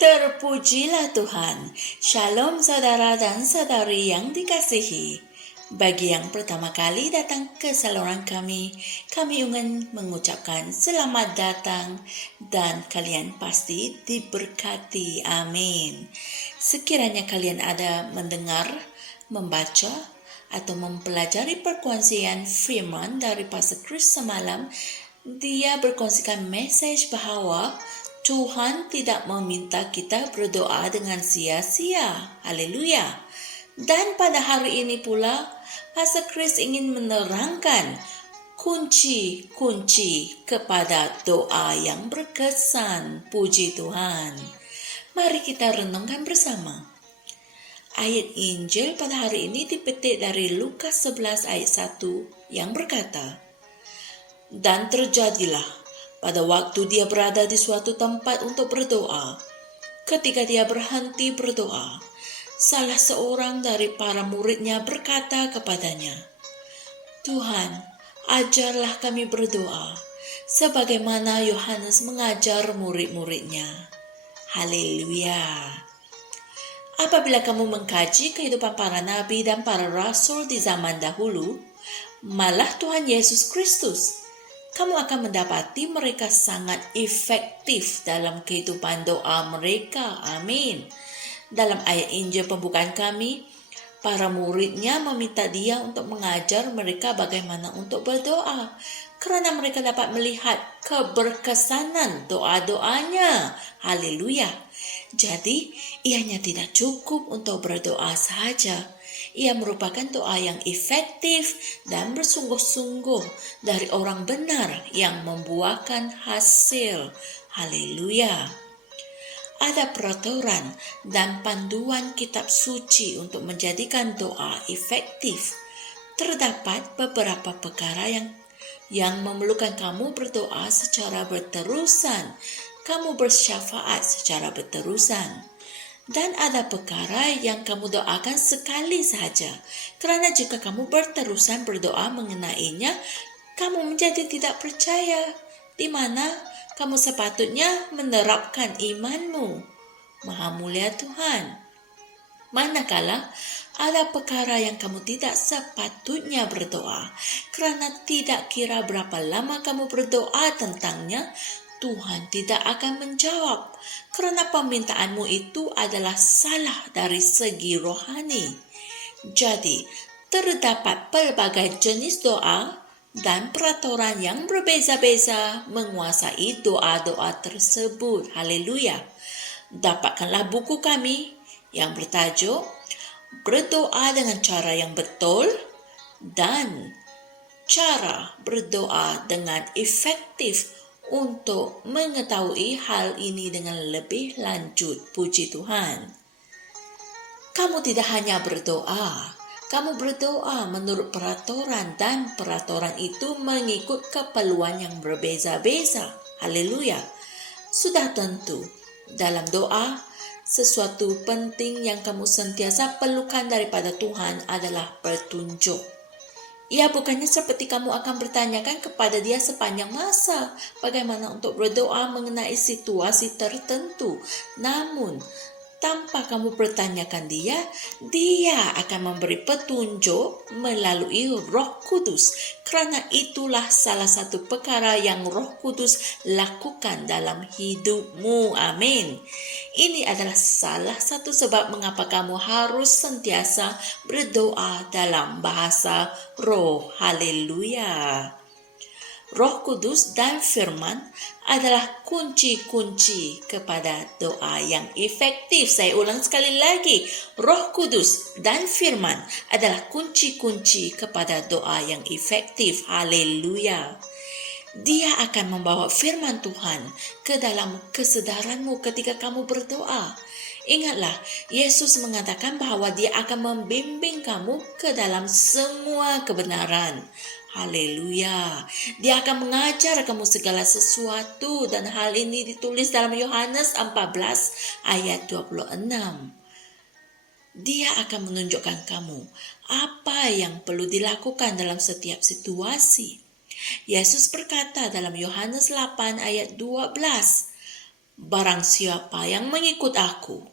Terpujilah Tuhan. Shalom saudara dan saudari yang dikasihi. Bagi yang pertama kali datang ke saluran kami ingin mengucapkan selamat datang dan kalian pasti diberkati. Amin. Sekiranya kalian ada mendengar, membaca, atau mempelajari perkongsian firman dari Pastor Chris semalam, dia berkongsikan message bahwa Tuhan tidak meminta kita berdoa dengan sia-sia. Haleluya. Dan pada hari ini pula, Pastor Chris ingin menerangkan kunci-kunci kepada doa yang berkesan. Puji Tuhan. Mari kita renungkan bersama. Ayat Injil pada hari ini dipetik dari Lukas 11 ayat 1 yang berkata, "Dan terjadilah pada waktu dia berada di suatu tempat untuk berdoa, ketika dia berhenti berdoa, salah seorang dari para muridnya berkata kepadanya, 'Tuhan, ajarlah kami berdoa, sebagaimana Yohanes mengajar murid-muridnya.'" Haleluya. Apabila kamu mengkaji kehidupan para nabi dan para rasul di zaman dahulu, malah Tuhan Yesus Kristus, kamu akan mendapati mereka sangat efektif dalam kehidupan doa mereka. Amin. Dalam ayat Injil pembukaan kami, para muridnya meminta dia untuk mengajar mereka bagaimana untuk berdoa, karena mereka dapat melihat keberkesanan doa-doanya. Haleluya. Jadi, ianya tidak cukup untuk berdoa saja. Ia merupakan doa yang efektif dan bersungguh-sungguh dari orang benar yang membuahkan hasil. Haleluya. Ada peraturan dan panduan kitab suci untuk menjadikan doa efektif. Terdapat beberapa perkara yang memerlukan kamu berdoa secara berterusan. Kamu bersyafaat secara berterusan. Dan ada perkara yang kamu doakan sekali saja. Kerana jika kamu berterusan berdoa mengenainya, kamu menjadi tidak percaya, di mana kamu sepatutnya menerapkan imanmu. Maha mulia Tuhan. Manakala ada perkara yang kamu tidak sepatutnya berdoa, kerana tidak kira berapa lama kamu berdoa tentangnya, Tuhan tidak akan menjawab, kerana permintaanmu itu adalah salah dari segi rohani. Jadi, terdapat pelbagai jenis doa dan peraturan yang berbeza-beza menguasai doa-doa tersebut. Haleluya. Dapatkanlah buku kami yang bertajuk Berdoa dengan Cara yang Betul dan Cara Berdoa dengan Efektif untuk mengetahui hal ini dengan lebih lanjut. Puji Tuhan. Kamu tidak hanya berdoa, kamu berdoa menurut peraturan dan peraturan itu mengikut keperluan yang berbeza-beza. Haleluya. Sudah tentu, dalam doa, sesuatu penting yang kamu sentiasa perlukan daripada Tuhan adalah petunjuk. Ia bukannya seperti kamu akan bertanyakan kepada dia sepanjang masa bagaimana untuk berdoa mengenai situasi tertentu. Namun, tanpa kamu bertanyakan dia akan memberi petunjuk melalui Roh Kudus. Kerana itulah salah satu perkara yang Roh Kudus lakukan dalam hidupmu. Amin. Ini adalah salah satu sebab mengapa kamu harus sentiasa berdoa dalam bahasa roh. Haleluya. Roh Kudus dan firman adalah kunci-kunci kepada doa yang efektif. Saya ulang sekali lagi. Roh Kudus dan firman adalah kunci-kunci kepada doa yang efektif. Haleluya. Dia akan membawa firman Tuhan ke dalam kesedaranmu ketika kamu berdoa. Ingatlah, Yesus mengatakan bahawa dia akan membimbing kamu ke dalam semua kebenaran. Haleluya. Dia akan mengajar kamu segala sesuatu dan hal ini ditulis dalam Yohanes 14 ayat 26. Dia akan menunjukkan kamu apa yang perlu dilakukan dalam setiap situasi. Yesus berkata dalam Yohanes 8 ayat 12, Barang siapa yang mengikut aku,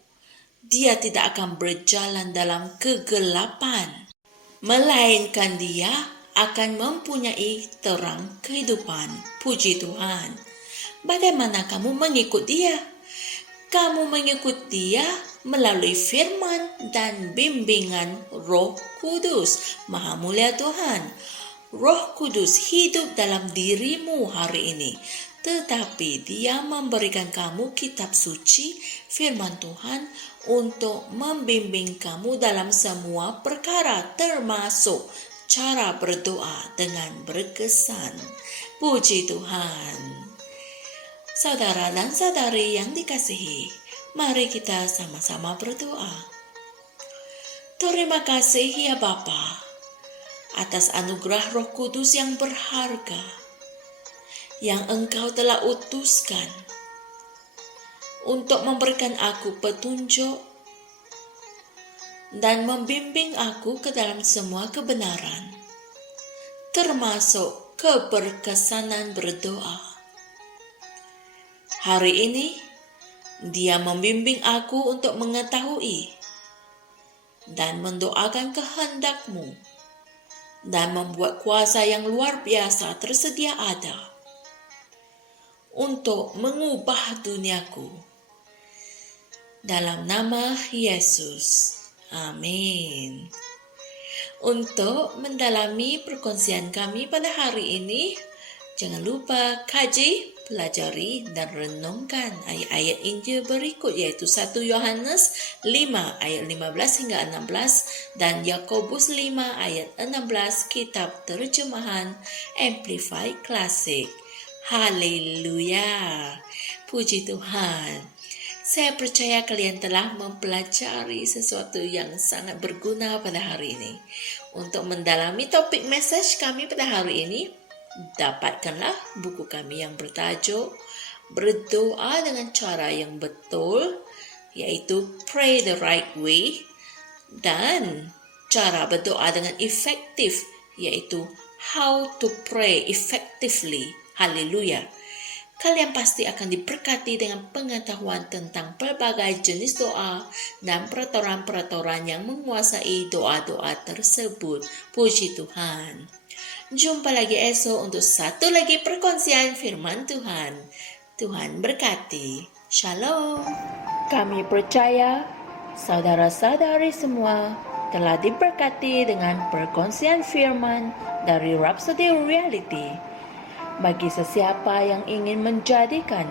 dia tidak akan berjalan dalam kegelapan, melainkan dia akan mempunyai terang kehidupan. Puji Tuhan. Bagaimana kamu mengikut dia? Kamu mengikut dia melalui firman dan bimbingan Roh Kudus. Maha mulia Tuhan. Roh Kudus hidup dalam dirimu hari ini. Tetapi dia memberikan kamu kitab suci, firman Tuhan, untuk membimbing kamu dalam semua perkara, termasuk cara berdoa dengan berkesan. Puji Tuhan. Saudara dan saudari yang dikasihi, mari kita sama-sama berdoa. Terima kasih ya Bapa, atas anugerah Roh Kudus yang berharga, yang Engkau telah utuskan untuk memberikan aku petunjuk dan membimbing aku ke dalam semua kebenaran, termasuk keberkesanan berdoa. Hari ini, Dia membimbing aku untuk mengetahui dan mendoakan kehendak-Mu dan membuat kuasa yang luar biasa tersedia ada untuk mengubah duniaku. Dalam nama Yesus. Amin. Untuk mendalami perkongsian kami pada hari ini, jangan lupa kaji, pelajari, dan renungkan ayat-ayat Injil berikut, yaitu 1 Yohanes 5 ayat 15 hingga 16 dan Yakobus 5 ayat 16, kitab terjemahan Amplified Classic. Haleluya. Puji Tuhan. Saya percaya kalian telah mempelajari sesuatu yang sangat berguna pada hari ini. Untuk mendalami topik message kami pada hari ini, dapatkanlah buku kami yang bertajuk Berdoa dengan Cara yang Betul, yaitu Pray the Right Way, dan Cara Berdoa dengan Efektif, yaitu How to Pray Effectively. Haleluya. Kalian pasti akan diberkati dengan pengetahuan tentang pelbagai jenis doa dan peraturan-peraturan yang menguasai doa-doa tersebut. Puji Tuhan. Jumpa lagi esok untuk satu lagi perkongsian firman Tuhan. Tuhan berkati. Shalom. Kami percaya saudara-saudari semua telah diberkati dengan perkongsian firman dari Rhapsody Reality. Bagi sesiapa yang ingin menjadikan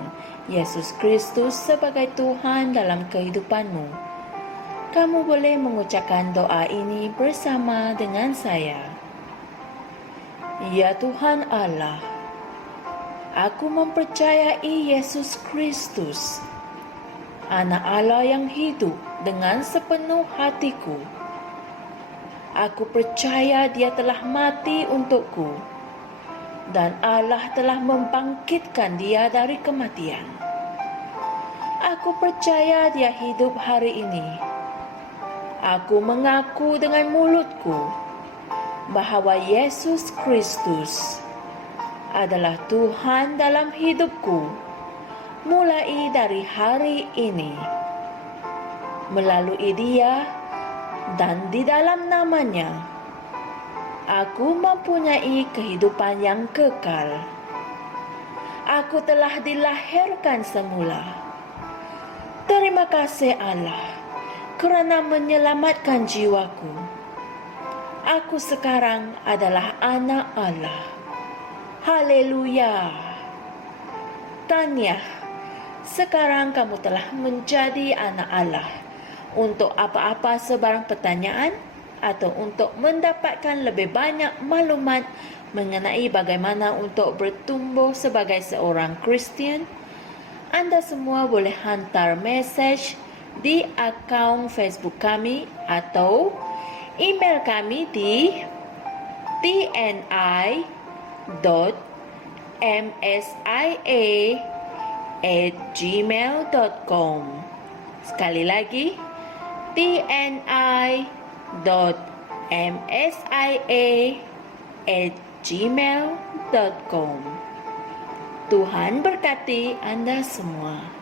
Yesus Kristus sebagai Tuhan dalam kehidupanmu, kamu boleh mengucapkan doa ini bersama dengan saya. Ya Tuhan Allah, aku mempercayai Yesus Kristus, Anak Allah yang hidup dengan sepenuh hatiku. Aku percaya Dia telah mati untukku, dan Allah telah membangkitkan Dia dari kematian. Aku percaya Dia hidup hari ini. Aku mengaku dengan mulutku bahwa Yesus Kristus adalah Tuhan dalam hidupku mulai dari hari ini. Melalui Dia dan di dalam nama-Nya, aku mempunyai kehidupan yang kekal. Aku telah dilahirkan semula. Terima kasih Allah kerana menyelamatkan jiwaku. Aku sekarang adalah anak Allah. Haleluya. Tahniah, sekarang kamu telah menjadi anak Allah. Untuk apa-apa sebarang pertanyaan atau untuk mendapatkan lebih banyak maklumat mengenai bagaimana untuk bertumbuh sebagai seorang Kristian, Anda semua boleh hantar mesej di akaun Facebook kami atau email kami di tni.msia@gmail.com. Sekali lagi, tni.msia@gmail.com. Tuhan berkati Anda semua.